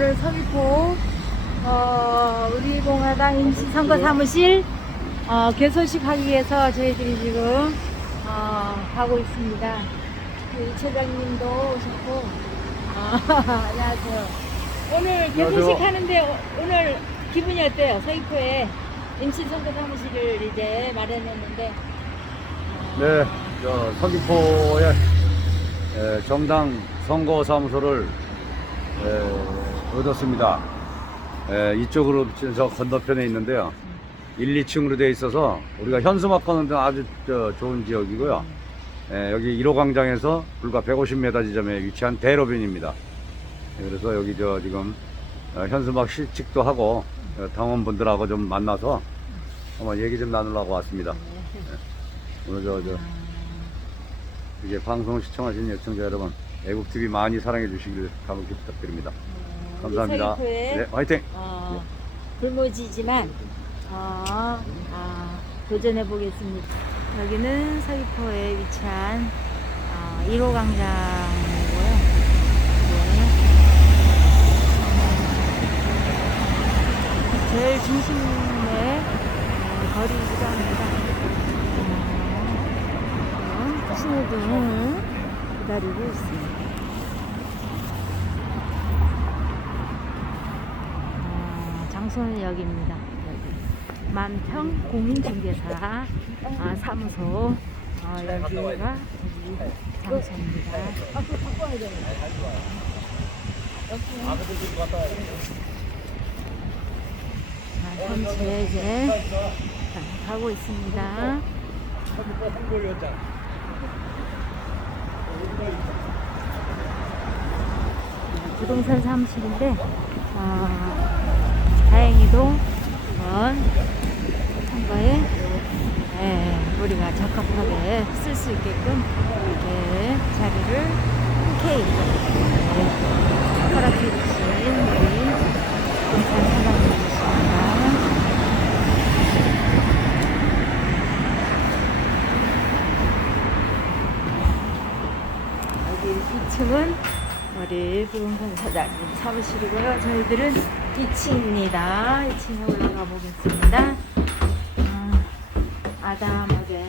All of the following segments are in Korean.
오늘 서귀포 어, 우리 공화당 임시선거 사무실 어, 개소식 하기 위해서 저희들이 지금 어, 가고 있습니다. 그 이차장님도 오셨고 어, 안녕하세요. 오늘 개소식. 하는데 오- 오늘 기분이 어때요? 서귀포에 임시선거 사무실을 이제 마련했는데 어, 네, 저 서귀포에 에, 정당 선거사무소를 에, 얻었습니다. 에, 이쪽으로 비치는 저 건너편에 있는데요. 1, 2층으로 되어 있어서 우리가 현수막 거는 데 아주 저 좋은 지역이고요. 에, 여기 1호 광장에서 불과 150m 지점에 위치한 대로변입니다. 예, 그래서 여기 저 지금 어, 현수막 실직도 하고 어, 당원분들하고 좀 만나서 한번 얘기 좀 나누려고 왔습니다. 예. 오늘 저, 저, 이게 방송 시청하시는 여청자 여러분, 애국TV 많이 사랑해 주시길 가볍게 부탁드립니다. 감사합니다. 서귀포에 네, 화이팅! 어, 불모지지만 어, 아, 도전해 보겠습니다. 여기는 서귀포에 위치한 어, 1호 광장이고요. 네. 제일 중심의 어, 거리이기도 합니다. 어, 신호등을 기다리고 있습니다. 여기입니다. 여기. 만평 공인중개사 아, 사무소 어, 여기가 여기 장소입니다. 자, 현재 이제 자, 가고 있습니다. 부동산 사무실인데 어, 다행히도 이번 선거에 예, 우리가 적합하게 쓸 수 있게끔 이렇게 자리를 흔쾌히 예, 허락해 주신 우리 부동산 사장님이십니다. 여기 2층은 우리 부동산 사장님 사무실이고요. 저희들은 2층입니다. 2층에 올라가 보겠습니다. 아, 아담하게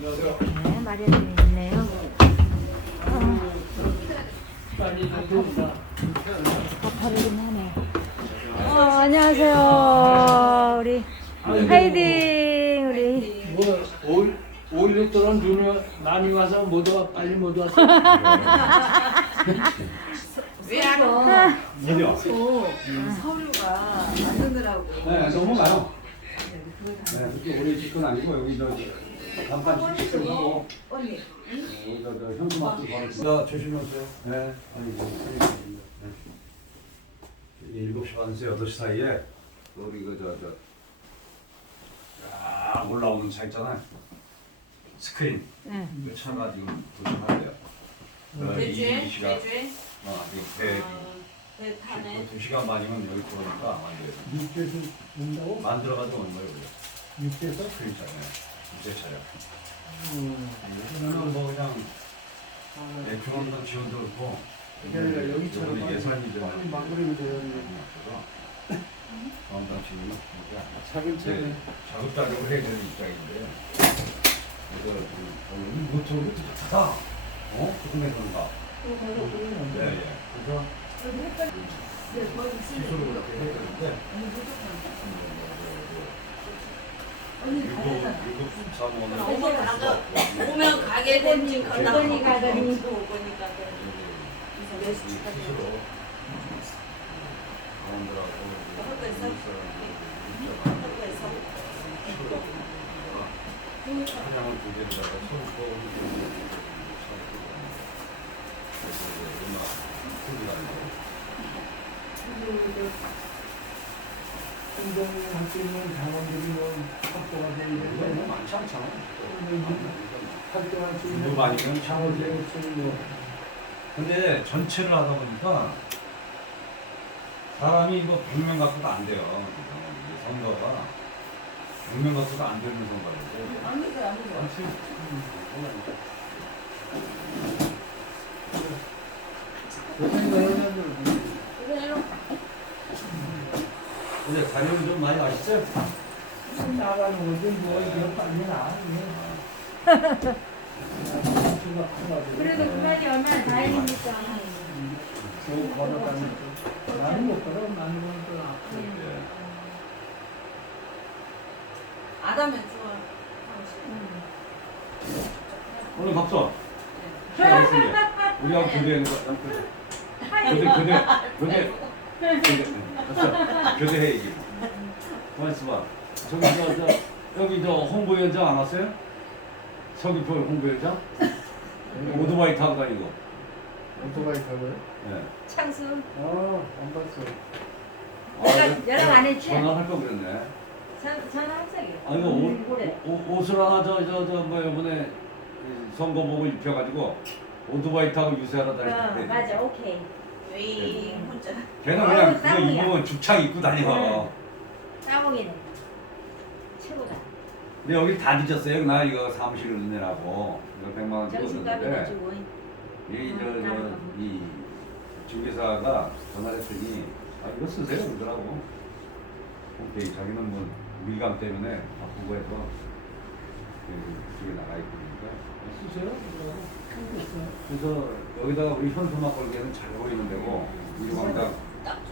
이렇게 마련되어 있네요. 어, 가파르긴 하네요. 어, 안녕하세요. 우리 하이딩 우리 뭐, 5, 16 동안 눈이 많이 와서 못 와, 빨리 못 왔어. 서류가 만드느라고 네, 넘어가요. 네, 그렇게 오래 있을 건 아니고, 여기 저, 잠깐 휴식 좀 하고, 언니 여기 저, 저 현수막도 걸었습니다. 조심하세요. 네, 아이고, 네. 이게 7시 반에서 8시 사이에, 우리 그, 저, 저, 쫙 올라오는 차 있잖아요. 스크린. 네. 그 차가 지금 도착해야 돼요. 어, 이- 대주에 대주에 어, 이 배, 배 타네 두 시간 반이면 여기 들어오니까 안 돼요. 육지에서 온다고? 만들어가지고 오는 거예요. 육지에서? 차요. 차요. 음. 요즘은 뭐 그냥 예, 중원도 지원도 그렇고 그러니까 여기처럼 이게 예산이 좀 빨리 마무리가 돼야 돼. 다음 당시는 차근차근. 자급자족을 해야 되는 입장인데 그래서 그 모토를 좋다. 어? 조금에 그런가. 예, 예. 그래서 시소를 그렇게 해야 되는데 삼원을 오면 가가 오면 가게 된지 오거니 가거니. 오거니 가거니 스스로 당원들하고 학교에서? 찬양을 두개 들어가 서로 음악 소리 가 운동을 할수 있는 당원들이 뭐 확보가 돼 너무 있는데 많지 않잖아. 활동할 수 많이면 창원제. 없으면 뭐 근데 전체를 하다 보니까 사람이 이거 100명 갖고도 안 돼요. 이 선거가 100명 갖고도 안 되는 선거라고. 할수 대통령 연락을 그래요 근데 자료는 좀 많이 아시죠? 무슨 나가는 건데 뭐 이거 빨리 나. 그래도 그만이 얼마나 다행입니까. 나는 못 걸어 나는 못 걸어. 아다면 좋아. 오늘 박수. 잘했습니다. 우리하고 교대하는 거. 교대, 교대, 교대. 교대. 됐어. 교대해, 이게. 가만 있어 봐. 저기, 저, 저, 여기 저 홍보위원장 안 왔어요? 서귀포 홍보위원장? 오토바이 타고 다니고. 오토바이 타고요? 예. 창수. 아 안 봤어. 연락- 연락 안 했지? 전화할 거 그랬네. 전, 전화 합석이요. 아니, 옷, 그래. 옷, 옷을 하나 저, 저, 저, 뭐, 이번에 선거보고 입혀가지고 오토바이 타고 유세하러 어, 다니는데. 맞아, 오케이. 왜 혼자? 걔는 그냥 그거 땀이야. 입으면 죽창 입고 다녀. 응. 따봉이네. 최고다. 근데 여기 다 뒤졌어요. 나 이거 사무실 은혜라고 이거 100만 원 찍었는데 가지고. 이저 음, 저이 중개사가 전화했더니 아 이거 쓰세요 그러더라고. 오케이 자기는 뭐 위감 때문에 바쁘고 해서 그 그쪽에 나가 있고 그러니까 쓰세요 그러더라고. 그래서 여기다가 우리 현수막 걸기에는 잘 보이는 데고 우리 좋아.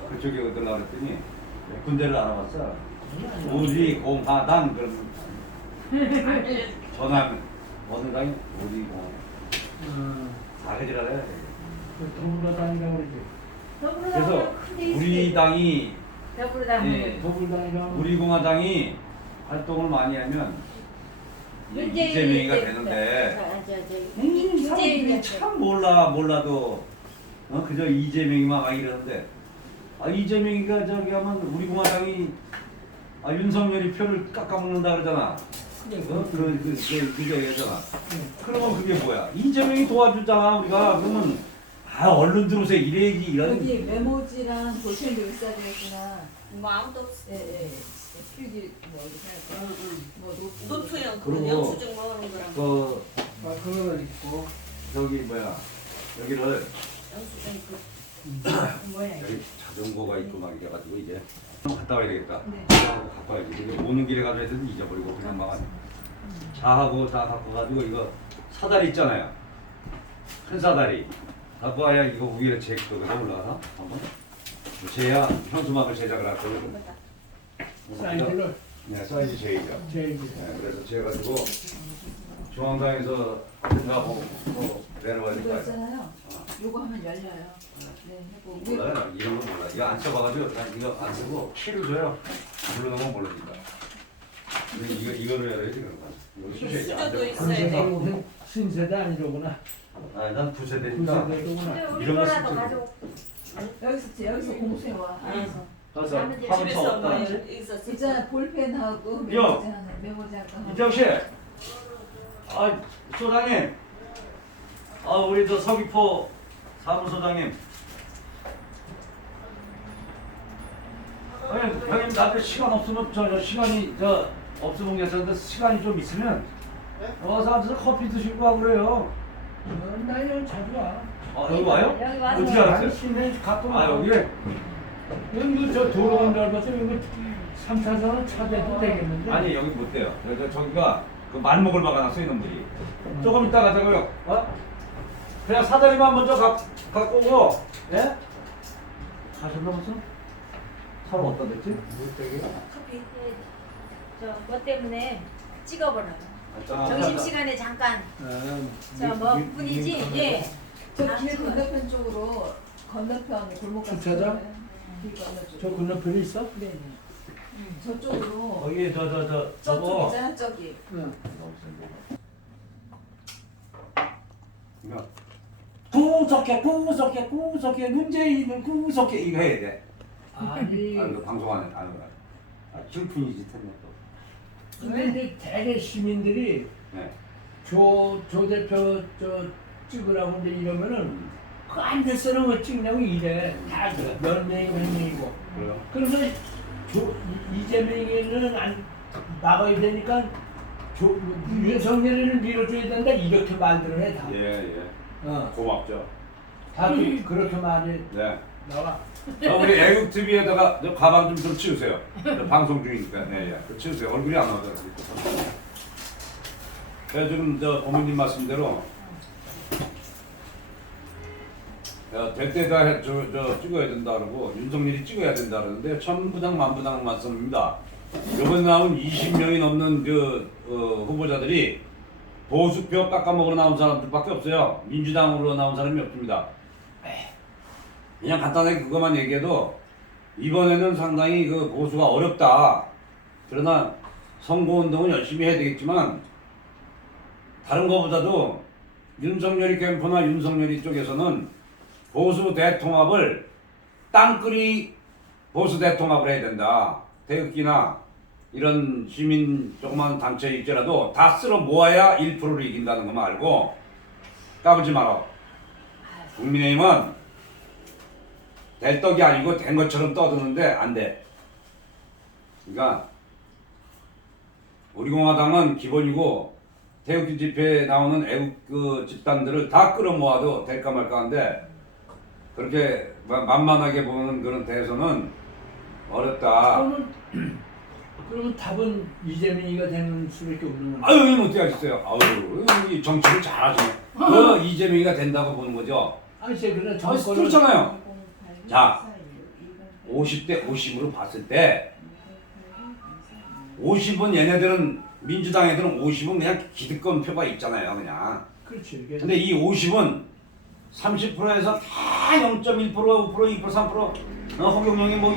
그쪽에 어디라 그랬더니 군대를 알아봤어. 우리 공화당 그러면 전화하면 어느 당이 우리 공화당 음. 사회지랄해. 더불어다니라고 그러지. 그래서 우리 당이 더불어당. 예, 더불어다니라고. 우리 공화당이 활동을 많이 하면 이 이재명이가 되는데 저, 저, 저, 음, 사람들이 참 몰라 몰라도 어, 그저 이재명이만 막 이러는데 아 이재명이가 저기 하면 우리 공화당이 아 윤석열이 표를 깎아먹는다 그러잖아. 어? 그, 그, 그, 그게 얘기하잖아. 응. 그러면 그게 뭐야? 이재명이 도와주잖아, 우리가. 그러면, 아, 얼른 들어오세요. 이래야지, 이런. 여기 메모지랑 있어야 되겠구나. 뭐 아무도 없어. 예, 예. 필기 뭐 이렇게 할까? 뭐 노트. 노트형 그리고 그런 영수증 먹는 거랑 그, 아 그거는 있고. 저기, 뭐야. 여기를, 영수증 그 뭐야? 여기 자전거가 있고 막 이래가지고, 이제. 좀 갔다 와야 되겠다. 네. 갖고 와야지. 근데 오는 길에 가면 애들은 잊어버리고 그냥 막. 자하고 다 갖고 가지고, 이거 사다리 있잖아요. 큰 사다리. 갖고 와야 이거 위에 제거기다 올라가서 한번. 제야 현수막을 제작을 할 거거든. 사이즈를 네, 사이즈 제이죠. 제일 네, 그래서 제가 가지고 중앙당에서 생각하고 또 이거 될까요? 있잖아요. 요거 하면 열려요. 네, 해보고. 위에 몰라요. 이런 건 몰라. 이거 안 써봐가지고 난 이거 안 쓰고 키를 줘요. 부르는 건 모르니까. 근데 이거 이거를 열어야지 그런 거. 이거 수시에 안 수저도 돼. 있어야 돼. 군세가 신세대 아니로구나. 아니 난 부세대니까. 근데 우리 이런 거 거라도. 가지고. 여기서 여기서 공수해 와. 알아서. 가서 나는 이제 집에서 없다. 뭐 있었어. 진짜 볼펜하고. 하고. 이정 씨, 아 소장님, 아 우리 저 서귀포 사무소장님. 형님, 형님 나한테 시간 없으면 저, 저 시간이 저 없으면 괜찮은데 시간이 좀 있으면 어 사람들 커피 드시고 가고 그래요. 어, 나 여기 자주 와. 아 여기 와요? 여기 와서 어떻게 알았어요? 갔다 와. 아 여기 에 여기 저 도로 건널 봐서 여기 3차선은 차 대도 되겠는데. 아니 여기 못 돼요. 여기 저기가 그 말목을 박아놨어 이놈들이. 조금 이따 가자고요. 어? 그냥 사다리만 먼저 가, 갖고 오고. 예? 가셨나 무슨? 사람 어디다 됐지? 못 되게. 커피. 저뭐 때문에 찍어보라고. 아, 점심 시간에 잠깐. 저뭐 뿐이지? 예. 저 길 건너편 쪽으로 건너편 골목 같은 주차장? 저 건너편에 있어? 네. 저쪽으로. 거기 저저 저 저쪽 저거. 있잖아 저기. 응. 야, 구속해 구속해 구속해 문재인은 구속해 이거 해야 돼. 아니. 아 이거 방송 안 해. 안 해. 아 칠푼이지 텐데 또. 근데 이제 대개 시민들이 네. 조, 조 대표 저 찍으라고 이제 이러면은 그안 됐어는 왜 찍냐고 이래. 다 그래. 몇 명이 몇 명이고. 그래요? 그래서 조, 이- 이재명이는 안 막아야 되니까 조, 윤석열이를 밀어줘야 된다 이렇게 말들을 해 다. 예 예. 어, 고맙죠. 다 그- 그렇게 말해. 네. 나와. 저 우리 애국 TV에다가 저 가방 좀 좀 치우세요. 저 방송 중이니까. 네, 예. 그 치우세요. 얼굴이 안 나오잖아요. 네, 지금 저 고모님 말씀대로 야, 될 때다 해- 저, 저 찍어야 된다 그러고 윤석열이 찍어야 된다 그러는데 천부당 만부당 말씀입니다. 이번에 나온 20명이 넘는 그 어, 후보자들이 보수표 깎아먹으러 나온 사람들밖에 없어요. 민주당으로 나온 사람이 없습니다. 그냥 간단하게 그것만 얘기해도 이번에는 상당히 그 보수가 어렵다. 그러나 선거운동은 열심히 해야 되겠지만 다른 것보다도 윤석열이 캠프나 윤석열이 쪽에서는 보수 대통합을 땅끌이 보수 대통합을 해야 된다. 태극기나 이런 시민 조그만 단체 일제라도 다 쓸어 모아야 1%를 이긴다는 것만 알고 까불지 마라. 국민의힘은 될 떡이 아니고 된 것처럼 떠드는데 안 돼. 그러니까 우리 공화당은 기본이고 태극기 집회에 나오는 애국 그 집단들을 다 끌어모아도 될까 말까 한데 그렇게 마- 만만하게 보는 그런 대선은 어렵다. 그러면 그러면 답은 이재명이가 되는 수밖에 없는 거야. 아유 이건 어떻게 하겠어요? 아유 이 정치를 잘하시네. 그 이재명이가 된다고 보는 거죠. 아니 제 그런 아, 정권을 그렇잖아요. 자, 50대 50으로 봤을 때 50은 얘네들은 민주당 애들은 50은 그냥 기득권 표가 있잖아요 그냥 그렇지. 이게 근데 이 50은 30%에서 다 0.1% 5% 2% 3% 어, 허경영이 뭐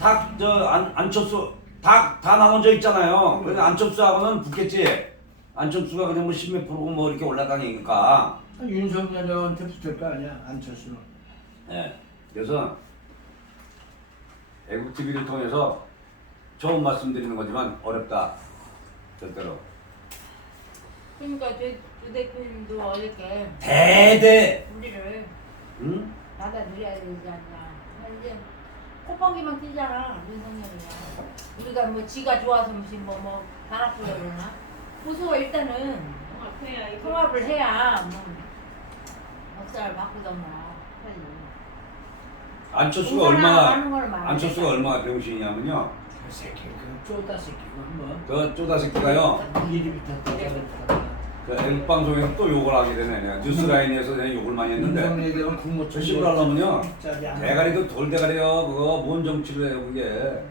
2%다저 안철수 다, 다 나눠져 있잖아요 그래서 안철수하고는 붙겠지 안철수가 그냥 뭐 10몇 프로고 뭐 이렇게 올라다니니까 아, 윤석열한테 붙을 거 아니야 안철수는. 예. 그래서 애국 TV를 통해서 처음 말씀드리는 거지만 어렵다. 절대로. 그러니까 저, 주 대표님도 어저께 대대. 우리를 응? 받아들여야 되지 않냐. 이제 콧방귀만 끼잖아 윤석열이야. 우리가 뭐 지가 좋아서 무슨 뭐뭐 바라꾸려 그러나. 보수가 일단은 통합을 해야 뭐 역사를 바꾸던가. 안철수가 얼마나. 안철수가 얼마나 병신이냐면요. 그 새끼 그 쪼다 새끼가 한번 그 쪼다 새끼가요. 이리부터 떠들었다. 그 애국 방송에서 또 욕을 하게 되네. 내가 뉴스라인에서 내가 욕을 많이 했는데 대한 국무 저 씹으려 하려면요. 안 대가리도 돌대가리요. 그거 뭔 정치를 해요 그게.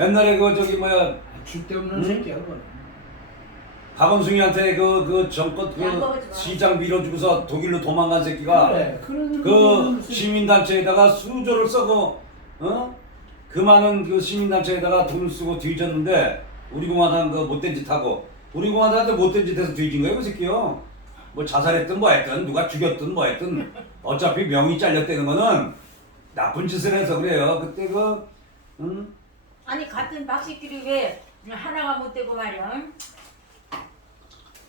옛날에 그 저기 뭐야 줄데 없는 응? 새끼야 그거. 박원순이한테 그, 그 정권 야, 그. 시장 밀어주고서 독일로 도망간 새끼가 그래. 그런 그 시민단체에다가 수조를 써고 어? 그 많은 그 시민단체에다가 돈을 쓰고 뒤졌는데 우리 공화당 그 못된 짓 하고 우리 공화당한테 못된 짓 해서 뒤진 거예요 그 새끼요 뭐 자살했든 뭐 했든 누가 죽였든 뭐 했든 어차피 명이 잘렸다는 거는 나쁜 짓을 해서 그래요 그때 그 응? 아니 같은 박씨끼리 왜 하나가 못 되고 말이야?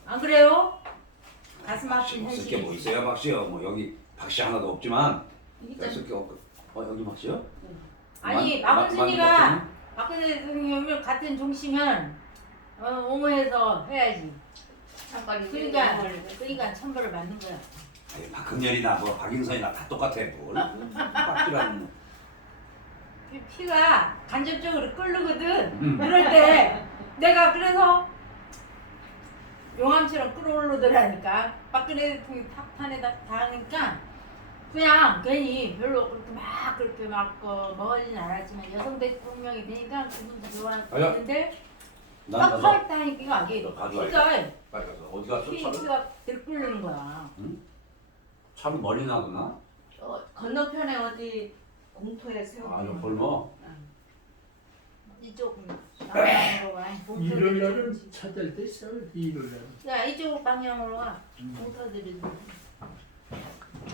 안 그래요? 가슴 아픈 없을 게뭐 현실. 있어요 박씨요 뭐 여기 박씨 하나도 없지만. 없을 게 없고 어 여기 박씨요? 아니 만- 만- 만- 박근혜 대통령을 같은 종시면 어, 옹호해서 해야지. 그러니까 그러니까 천벌을 받는 거야. 아니, 박근열이나 뭐 박인선이나 다 똑같아 뭘 박씨라는 피- 피가 간접적으로 끓는거든. 음. 그럴 때 내가 그래서 용암처럼 끓어오르더라니까. 박근혜 대통령이 탑탄에다 당하니까 그냥 괜히 별로 그렇게 막 그렇게 막 어, 먹어지진 않았지만 여성 대통령이 되니까 그분도 좋아했는데 난 딱 가서 파했다니까 이게 너 가져와, 피가 빨리 가서 어디? 피, 참, 피가 들끓는 거야. 참 머리 나구나 어, 건너편에 어디 공터에 세우고 아주 굶어 이쪽 방향으로 와. 일요일 날은 찾을 때 있어. 일요일 날. 야 이쪽 방향으로 와. 공터들이.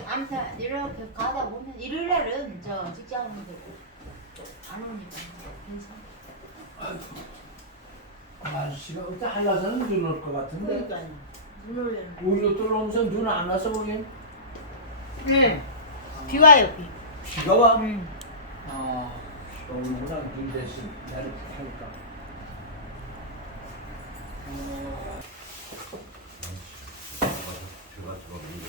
아무튼 이렇게 가다 보면 일요일 날은 저 직장인들 안 오니까 괜찮아. 아저씨가 그때 한라산은 눈 올 것 같은데. 그러니까 눈 올려. 오히려 뚫어오면서 눈 안 와서 보긴 네. 비 와요 비. 비가 와. 응. 아, 비가 오는구나. 눈 대신 나를 하니까. 어, 제가 들어가는 게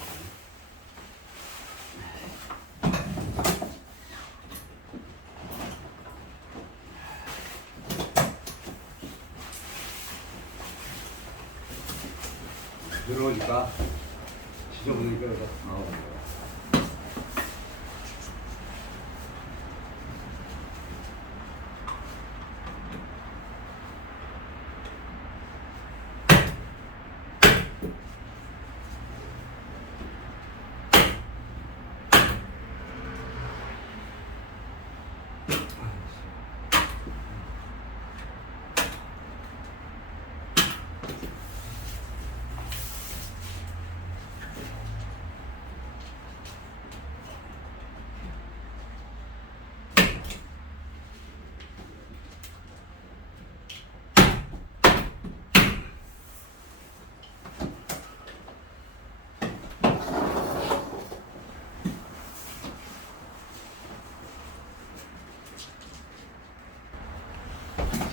들어오니까 지저분하니까 나오는 거야.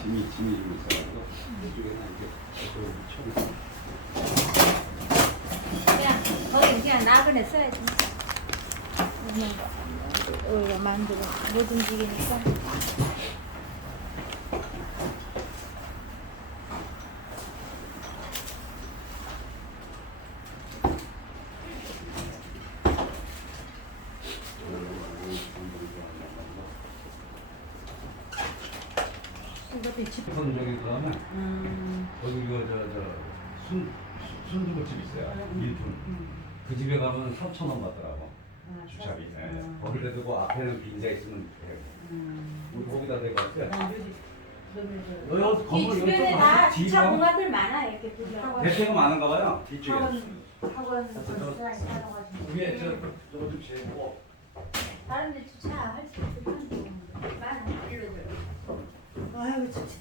짐이 짐이 좀 있어가지고 이쪽에는 이렇게 저기 그냥 거기 나그네 써야지. 우리가 만들어 못 움직이니까. 이것도 집. 우선 저기 그다음에 음. 거기 그저저순 순두부집 있어요. 일품. 그 집에 가면 3천 원 받더라고. 주차비. 예. 거기다 두고 앞에는 빈자 있으면 돼요. 우리 거기다 대고 왔어요. 너 여기 이 건물 주변에 다집 주차 하고 공간들 많아 이렇게 보면. 대체가 많은가 봐요. 뒤쪽에. 학원 학원 건설하는 사람가지고. 위에 저 저거 좀 재고. 다른 데 주차할 수 있을. 많아. 일로 들어. 아이고 좋지.